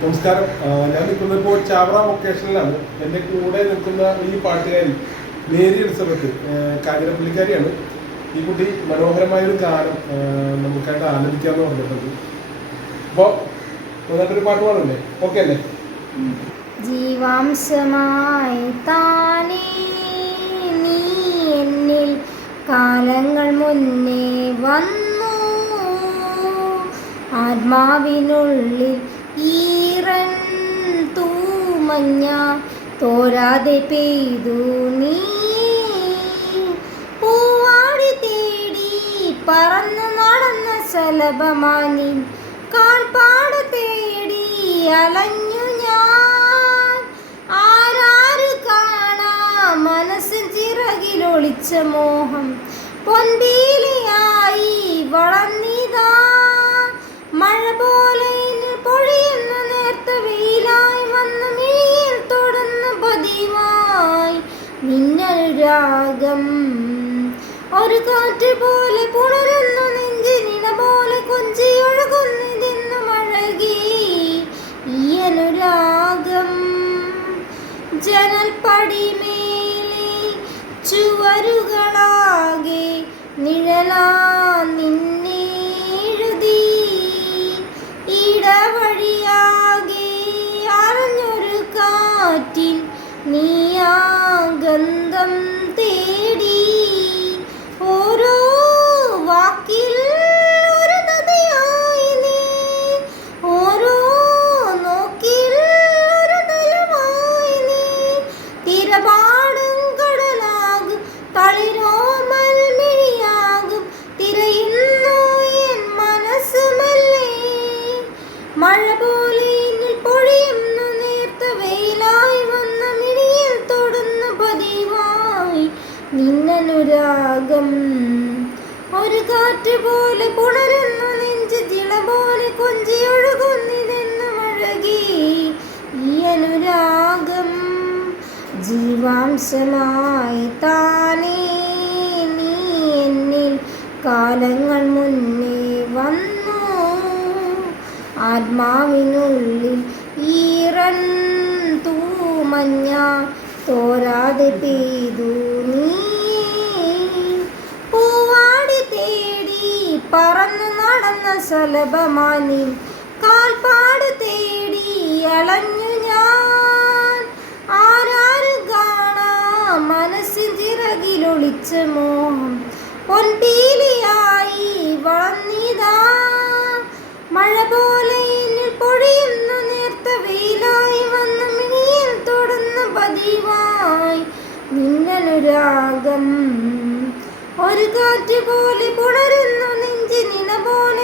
നമസ്കാരം. ഞാൻ നിൽക്കുന്നത് ഇപ്പോൾ ചാവറ വൊക്കേഷനിലാണ്. എന്റെ കൂടെ നിൽക്കുന്ന ഈ പാട്ടുകാരി മേരി എലിസബത്ത് കാഞ്ഞിരപ്പള്ളിക്കാരിയാണ് ഈ കുട്ടി മനോഹരമായൊരു ഗാനം നമുക്കായിട്ട് ആലപിക്കാന്ന് പറഞ്ഞിട്ടുണ്ട്. അപ്പോൾ നന്നായിട്ടൊരു പാട്ട് പാടണ്ടേ ഓക്കെ അല്ലേ? ജീവാംശമായി നീ എന്നിൽ കാലങ്ങൾ മുന്നേ വന്നു. ആത്മാവിനുള്ളിൽ തൂമഞ്ഞ തോരാതെ പെയ്തു നീ. പൂവാടി തേടി പറന്നു നടന്ന സലഭമാനി. കാൽപ്പാട് തേടി അലഞ്ഞു ഞാൻ. ആരാരു കാണാ മനസ്സിൻ ചിറകിൽ ഒളിച്ച മോഹം. പൊന്തിയിലായി നിന്നൊരാഗം ഒരു കാറ്റ് പോലെ പുണരുന്നു നെഞ്ചിനിട പോലെ കൊഞ്ചി ഒഴുകുന്നതിന്നു മഴകി. ഈ അനുരാഗം ജനൽപ്പടിമേലെ ചുവരുകളാകെ നിഴലാ നിന്നെഴുതി ഇടവഴിയാകെ അറിഞ്ഞൊരു കാറ്റിൽ നീയാ ഗന്ധം. നിന്നനുരാഗം ഒരു കാറ്റ് പോലെ പുണരുന്നു നെഞ്ച് തിള പോലെ കൊഞ്ചിയൊഴുകുന്നിതെന്ന് അഴകി ഈ അനുരാഗം ജീവാംശമായി താനേ നീ എന്നിൽ കാലങ്ങൾ മുന്നേ വന്നു. ആത്മാവിനുള്ളിൽ ഈറൻ തൂമഞ്ഞ തോരാതെ പെയ്തു നീ പൂവാടി തേടി പറന്നു നടന്ന ശലഭമാനി. കാൽപ്പാട് തേടി അളഞ്ഞു ഞാൻ. ആരാരും കാണാ മനസ്സിൻ ചിറകിലൊളിച്ച മോഹം. പൊൻപീലിയായി വളർന്നിതാ. മഴ പോലെ എന്നിൽ പൊഴിയുന്ന നേർത്ത വെയിലായി വന്ന മിനിയിൽ തുടർന്ന് പതിവായി. നിന്നനുരാഗം ഒരു കാറ്റ് പോലെ പുണരുന്നു শ্রাবণ